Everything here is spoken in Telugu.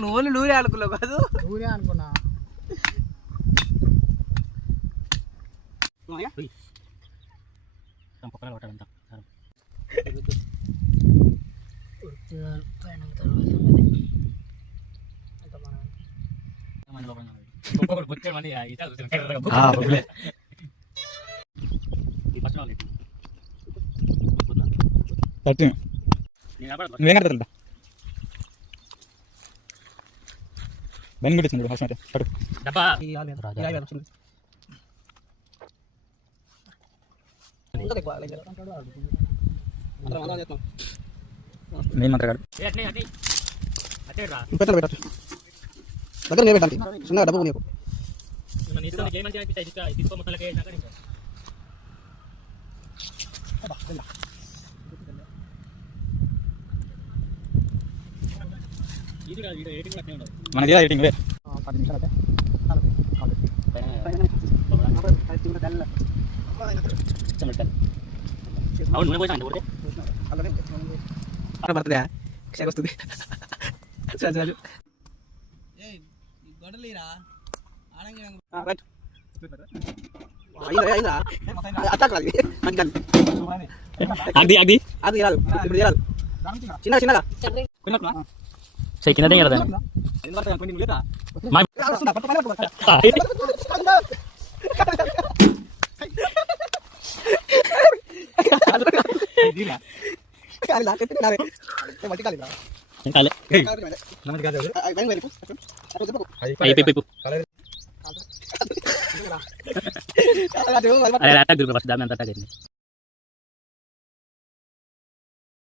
నువ్వు నూరే అనుకున్నావు కాదు నూరే అనుకున్నా నువ్వేం కడతా బెన్ కూడా ఇచ్చింది ఫస్ట్ అయితే పడు నేను మాట్లాడాడు పెట్టాలి పెట్టచ్చు దగ్గర నేను పెట్టాలి చిన్నగా డబ్బు నీకు మనది ఎడిటింగ్ 10 నిమిషాలు బర్త్డే వస్తుంది చిన్న చిన్నగా కింద